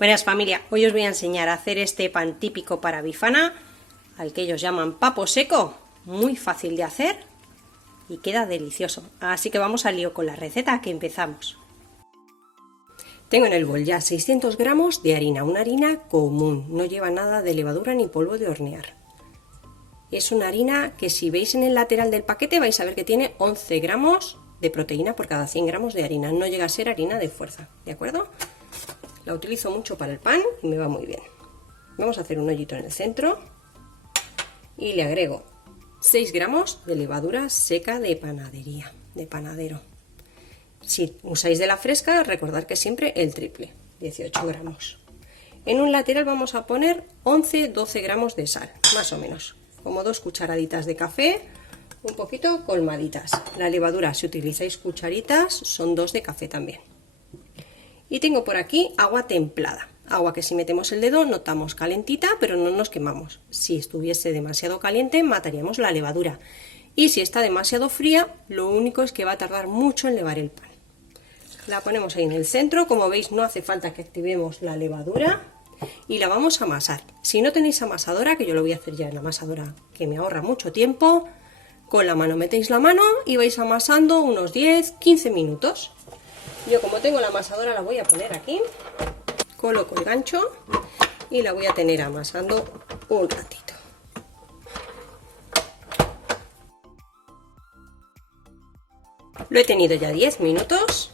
Buenas familia, hoy os voy a enseñar a hacer este pan típico para bifana, al que ellos llaman papo seco, muy fácil de hacer y queda delicioso. Así que vamos al lío con la receta, que empezamos. Tengo en el bol ya 600 gramos de harina, una harina común, no lleva nada de levadura ni polvo de hornear. Es una harina que, si veis en el lateral del paquete, vais a ver que tiene 11 gramos de proteína por cada 100 gramos de harina, no llega a ser harina de fuerza, ¿de acuerdo? La utilizo mucho para el pan y me va muy bien. Vamos a hacer un hoyito en el centro y le agrego 6 gramos de levadura seca de panadería, de panadero. Si usáis de la fresca, recordad que siempre el triple, 18 gramos. En un lateral vamos a poner 11-12 gramos de sal, más o menos, como 2 cucharaditas de café, un poquito colmaditas. La levadura, si utilizáis cucharitas, son 2 de café también. Y tengo por aquí agua templada, agua que si metemos el dedo notamos calentita, pero no nos quemamos. Si estuviese demasiado caliente, mataríamos la levadura. Y si está demasiado fría, lo único es que va a tardar mucho en levar el pan. La ponemos ahí en el centro, como veis no hace falta que activemos la levadura y la vamos a amasar. Si no tenéis amasadora, que yo lo voy a hacer ya en la amasadora, que me ahorra mucho tiempo, con la mano metéis la mano y vais amasando unos 10-15 minutos. Yo, como tengo la amasadora, la voy a poner aquí, coloco el gancho y la voy a tener amasando un ratito. Lo he tenido ya 10 minutos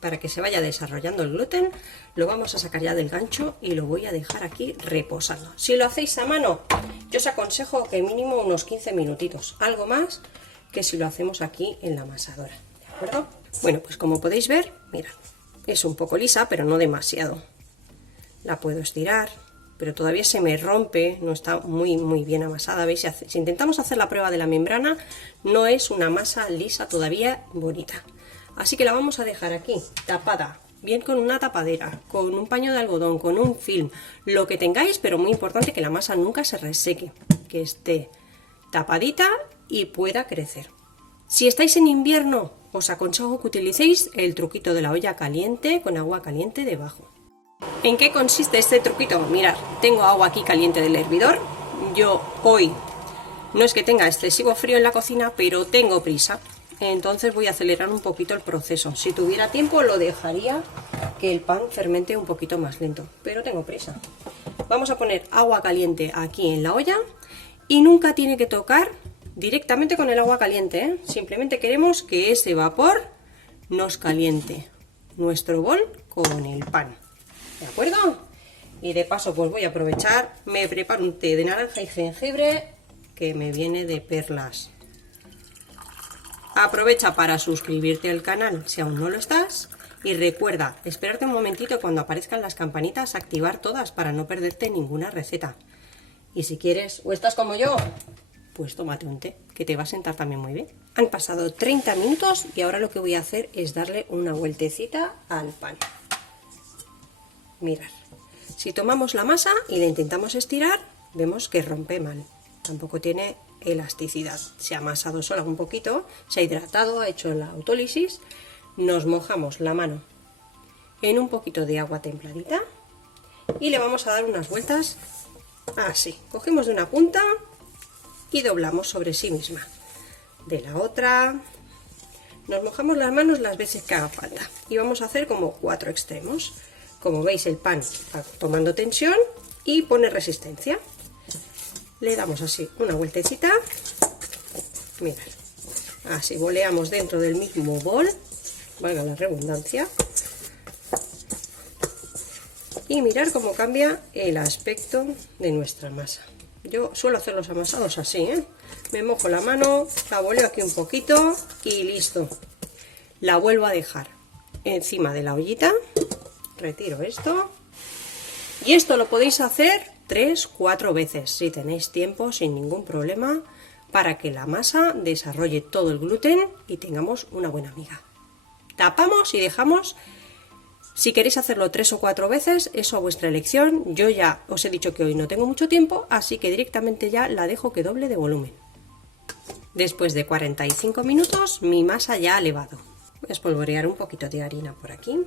para que se vaya desarrollando el gluten. Lo vamos a sacar ya del gancho y lo voy a dejar aquí reposando. Si lo hacéis a mano, yo os aconsejo que mínimo unos 15 minutitos, algo más que si lo hacemos aquí en la amasadora, ¿de acuerdo? Bueno, pues como podéis ver, mirad, es un poco lisa, pero no demasiado. La puedo estirar, pero todavía se me rompe, no está muy bien amasada. ¿Veis? Si intentamos hacer la prueba de la membrana, no es una masa lisa todavía bonita. Así que la vamos a dejar aquí, tapada, bien con una tapadera, con un paño de algodón, con un film, lo que tengáis, pero muy importante que la masa nunca se reseque, que esté tapadita y pueda crecer. Si estáis en invierno, os aconsejo que utilicéis el truquito de la olla caliente con agua caliente debajo. ¿En qué consiste este truquito? Mirad, tengo agua aquí caliente del hervidor. Yo hoy no es que tenga excesivo frío en la cocina, pero tengo prisa. Entonces voy a acelerar un poquito el proceso. Si tuviera tiempo lo dejaría que el pan fermente un poquito más lento, pero tengo prisa. Vamos a poner agua caliente aquí en la olla y nunca tiene que tocar directamente con el agua caliente, ¿eh? Simplemente queremos que ese vapor nos caliente nuestro bol con el pan, ¿de acuerdo? Y de paso pues voy a aprovechar, me preparo un té de naranja y jengibre que me viene de perlas. Aprovecha para suscribirte al canal si aún no lo estás y recuerda esperarte un momentito, cuando aparezcan las campanitas, activar todas para no perderte ninguna receta. Y si quieres o estás como yo, pues tómate un té, que te va a sentar también muy bien. Han pasado 30 minutos y ahora lo que voy a hacer es darle una vueltecita al pan. Mirad, si tomamos la masa y la intentamos estirar, vemos que rompe mal. Tampoco tiene elasticidad. Se ha amasado sola un poquito, se ha hidratado, ha hecho la autólisis. Nos mojamos la mano en un poquito de agua templadita y le vamos a dar unas vueltas así. Cogemos de una punta y doblamos sobre sí misma, de la otra. Nos mojamos las manos las veces que haga falta y vamos a hacer como 4 extremos. Como veis, el pan va tomando tensión y pone resistencia. Le damos así una vueltecita, mirad, así boleamos dentro del mismo bol, valga la redundancia, y mirar cómo cambia el aspecto de nuestra masa. Yo suelo hacer los amasados así, ¿eh? Me mojo la mano, la boleo aquí un poquito y listo. La vuelvo a dejar encima de la ollita, retiro esto, y esto lo podéis hacer 3-4 veces si tenéis tiempo, sin ningún problema, para que la masa desarrolle todo el gluten y tengamos una buena miga. Tapamos y dejamos. Si queréis hacerlo 3 o 4 veces, eso a vuestra elección. Yo ya os he dicho que hoy no tengo mucho tiempo, así que directamente ya la dejo que doble de volumen. Después de 45 minutos, mi masa ya ha levado. Voy a espolvorear un poquito de harina por aquí.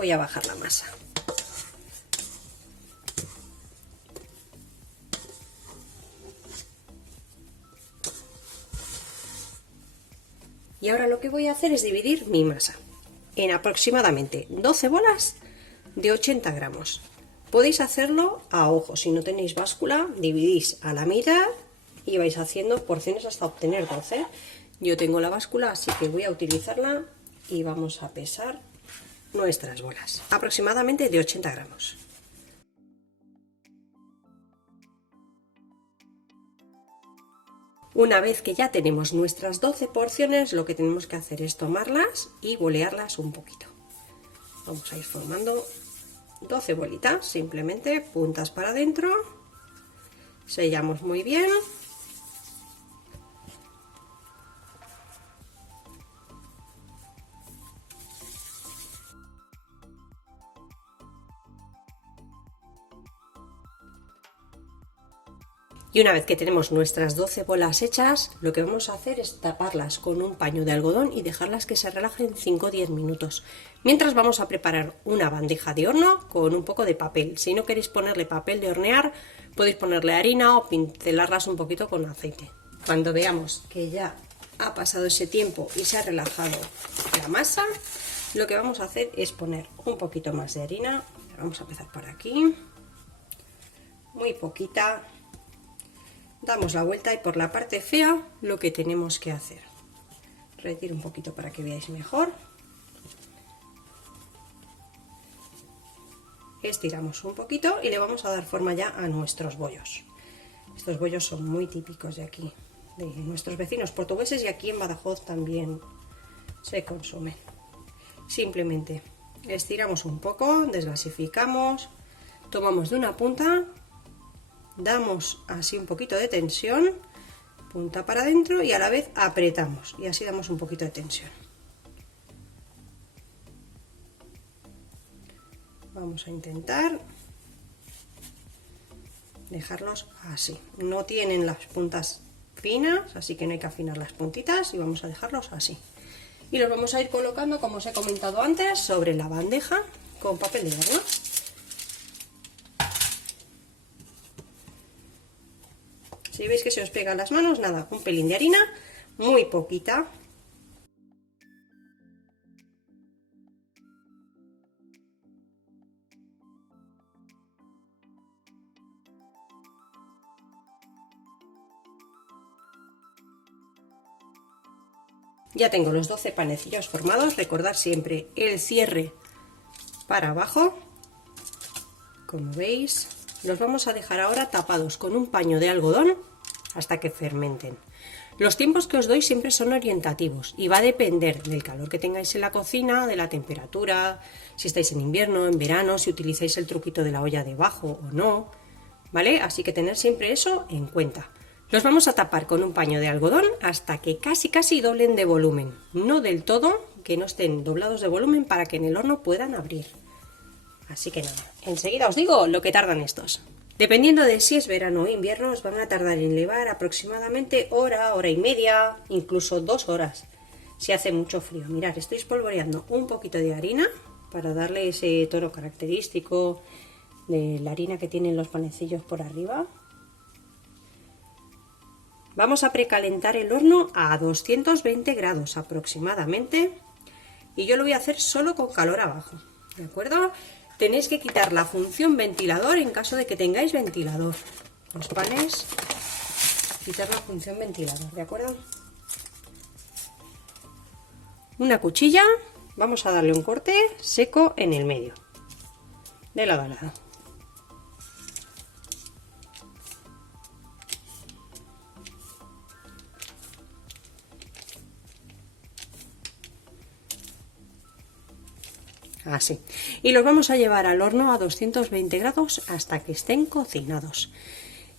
voy a bajar la masa. Y ahora lo que voy a hacer es dividir mi masa en aproximadamente 12 bolas de 80 gramos. Podéis hacerlo a ojo, si no tenéis báscula, dividís a la mitad y vais haciendo porciones hasta obtener 12. Yo tengo la báscula, así que voy a utilizarla y vamos a pesar nuestras bolas, aproximadamente de 80 gramos. Una vez que ya tenemos nuestras 12 porciones, lo que tenemos que hacer es tomarlas y bolearlas un poquito. Vamos a ir formando 12 bolitas, simplemente puntas para adentro, sellamos muy bien. Y una vez que tenemos nuestras 12 bolas hechas, lo que vamos a hacer es taparlas con un paño de algodón y dejarlas que se relajen 5 o 10 minutos. Mientras vamos a preparar una bandeja de horno con un poco de papel. Si no queréis ponerle papel de hornear, podéis ponerle harina o pincelarlas un poquito con aceite. Cuando veamos que ya ha pasado ese tiempo y se ha relajado la masa, lo que vamos a hacer es poner un poquito más de harina. Vamos a empezar por aquí, muy poquita. Damos la vuelta y por la parte fea lo que tenemos que hacer, retiro un poquito para que veáis mejor, estiramos un poquito y le vamos a dar forma ya a nuestros bollos. Estos bollos son muy típicos de aquí, de nuestros vecinos portugueses, y aquí en Badajoz también se consumen. Simplemente estiramos un poco, desgasificamos, tomamos de una punta, damos así un poquito de tensión, punta para adentro, y a la vez apretamos y así damos un poquito de tensión. Vamos a intentar dejarlos así. No tienen las puntas finas, así que no hay que afinar las puntitas, y vamos a dejarlos así. Y los vamos a ir colocando, como os he comentado antes, sobre la bandeja con papel de horno. Si veis que se os pegan las manos, nada, un pelín de harina, muy poquita. Ya tengo los 12 panecillos formados. Recordad siempre el cierre para abajo. Como veis, los vamos a dejar ahora tapados con un paño de algodón hasta que fermenten. Los tiempos que os doy siempre son orientativos y va a depender del calor que tengáis en la cocina, de la temperatura, si estáis en invierno, en verano, si utilizáis el truquito de la olla debajo o no, ¿vale? Así que tener siempre eso en cuenta. Los vamos a tapar con un paño de algodón hasta que casi doblen de volumen. No del todo, que no estén doblados de volumen para que en el horno puedan abrir. Así que nada, enseguida os digo lo que tardan estos. Dependiendo de si es verano o invierno, os van a tardar en levar aproximadamente hora, hora y media, incluso 2 horas, si hace mucho frío. Mirad, estoy espolvoreando un poquito de harina para darle ese tono característico de la harina que tienen los panecillos por arriba. Vamos a precalentar el horno a 220 grados aproximadamente, y yo lo voy a hacer solo con calor abajo, ¿de acuerdo? Tenéis que quitar la función ventilador en caso de que tengáis ventilador. Los panes, quitar la función ventilador, ¿de acuerdo? Una cuchilla, vamos a darle un corte seco en el medio, de lado a lado. Así. Y los vamos a llevar al horno a 220 grados hasta que estén cocinados.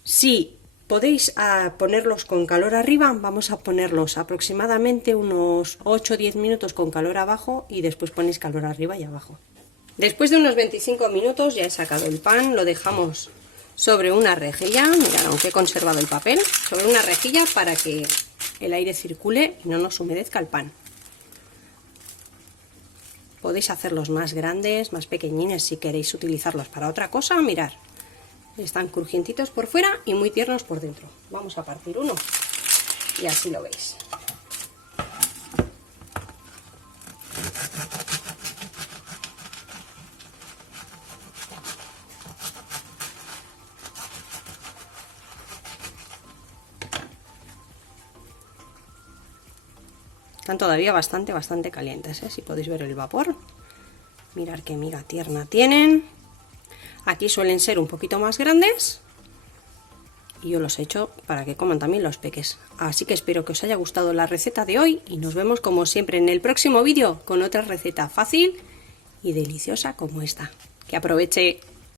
Si podéis ponerlos con calor arriba, vamos a ponerlos aproximadamente unos 8 o 10 minutos con calor abajo y después ponéis calor arriba y abajo. Después de unos 25 minutos ya he sacado el pan, lo dejamos sobre una rejilla, mirad, aunque he conservado el papel, sobre una rejilla para que el aire circule y no nos humedezca el pan. Podéis hacerlos más grandes, más pequeñines si queréis utilizarlos para otra cosa. Mirad, están crujientitos por fuera y muy tiernos por dentro. Vamos a partir uno y así lo veis. Están todavía bastante calientes, ¿eh? Si podéis ver el vapor. Mirad qué miga tierna tienen. Aquí suelen ser un poquito más grandes. Y yo los he hecho para que coman también los peques. Así que espero que os haya gustado la receta de hoy. Y nos vemos como siempre en el próximo vídeo con otra receta fácil y deliciosa como esta. Que aproveche.